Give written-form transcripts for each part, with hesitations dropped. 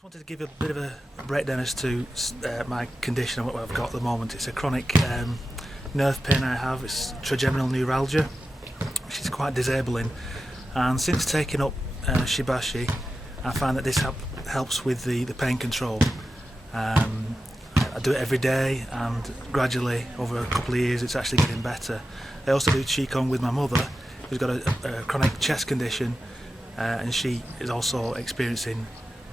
Just wanted to give a bit of a breakdown as to my condition and what I've got at the moment. It's a chronic nerve pain I have. It's trigeminal neuralgia, which is quite disabling. And since taking up Shibashi, I find that this helps with the pain control. I do it every day, and gradually over a couple of years it's actually getting better. I also do Qigong with my mother, who's got a chronic chest condition, and she is also experiencing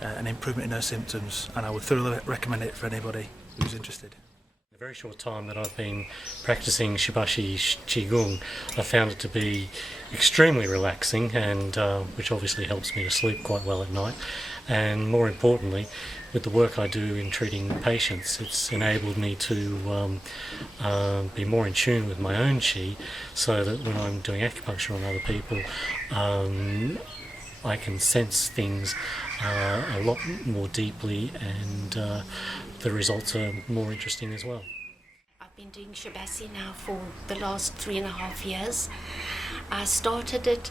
an improvement in her symptoms, and I would thoroughly recommend it for anybody who's interested. In the very short time that I've been practicing Shibashi Qigong, I found it to be extremely relaxing, and which obviously helps me to sleep quite well at night. And more importantly, with the work I do in treating patients, it's enabled me to be more in tune with my own qi, so that when I'm doing acupuncture on other people, I can sense things a lot more deeply, and the results are more interesting as well. I've been doing Shibashi now for the last 3.5 years. I started it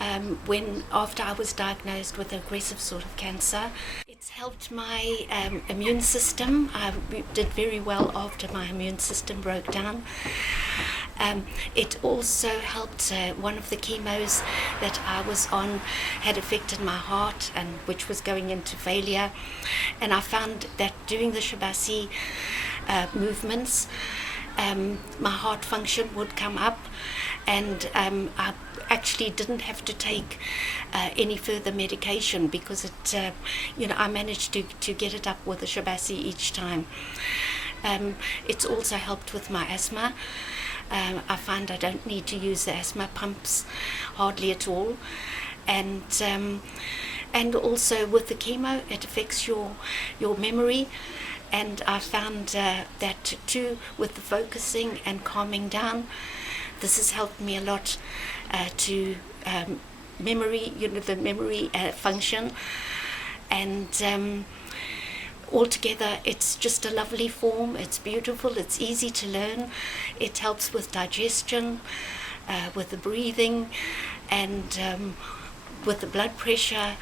after I was diagnosed with aggressive sort of cancer. It's helped my immune system. I did very well after my immune system broke down. It also helped one of the chemos that I was on had affected my heart, and which was going into failure. And I found that doing the Shibashi movements, my heart function would come up, and I actually didn't have to take any further medication, because it, I managed to get it up with the Shibashi each time. It's also helped with my asthma. I find I don't need to use the asthma pumps hardly at all, and also with the chemo it affects your memory, and I found that too with the focusing and calming down. This has helped me a lot to memory, the memory function, and altogether it's just a lovely form. It's beautiful, it's easy to learn, it helps with digestion, with the breathing, and with the blood pressure,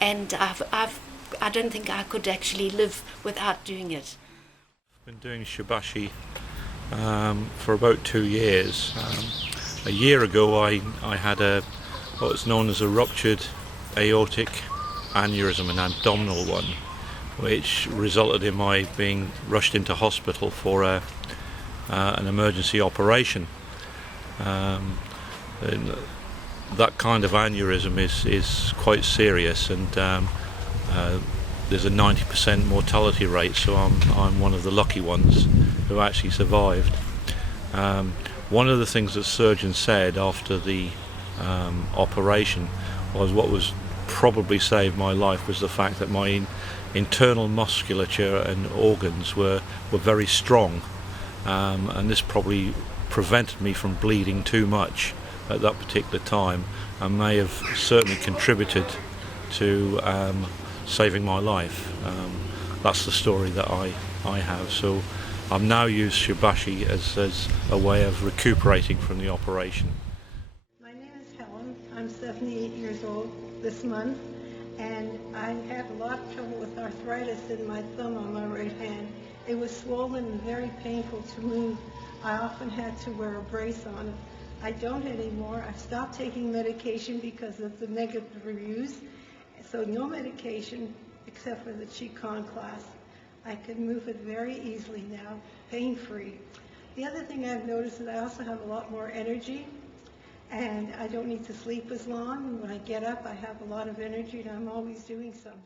and I don't think I could actually live without doing it. I've been doing Shibashi for about 2 years. A year ago I had what's known as a ruptured aortic aneurysm, an abdominal one, which resulted in my being rushed into hospital for an emergency operation. And that kind of aneurysm is quite serious, and there's a 90% mortality rate, so I'm one of the lucky ones who actually survived. One of the things that surgeon said after the operation was what was probably saved my life was the fact that my internal musculature and organs were very strong, and this probably prevented me from bleeding too much at that particular time, and may have certainly contributed to saving my life. That's the story that I have. So I've now used Shibashi as a way of recuperating from the operation. My name is Helen. I'm 78 years old this month, and I have a lot of trouble with arthritis in my thumb on my right hand. It was swollen and very painful to move. I often had to wear a brace on it. I don't anymore. I've stopped taking medication because of the negative reviews. So no medication except for the Qigong class. I can move it very easily now, pain-free. The other thing I've noticed is I also have a lot more energy, and I don't need to sleep as long. And when I get up, I have a lot of energy, and I'm always doing something.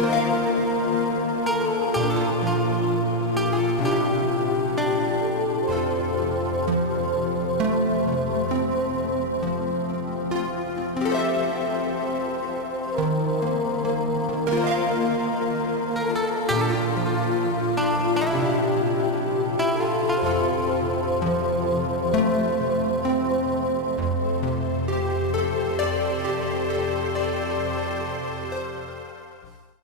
Thank you.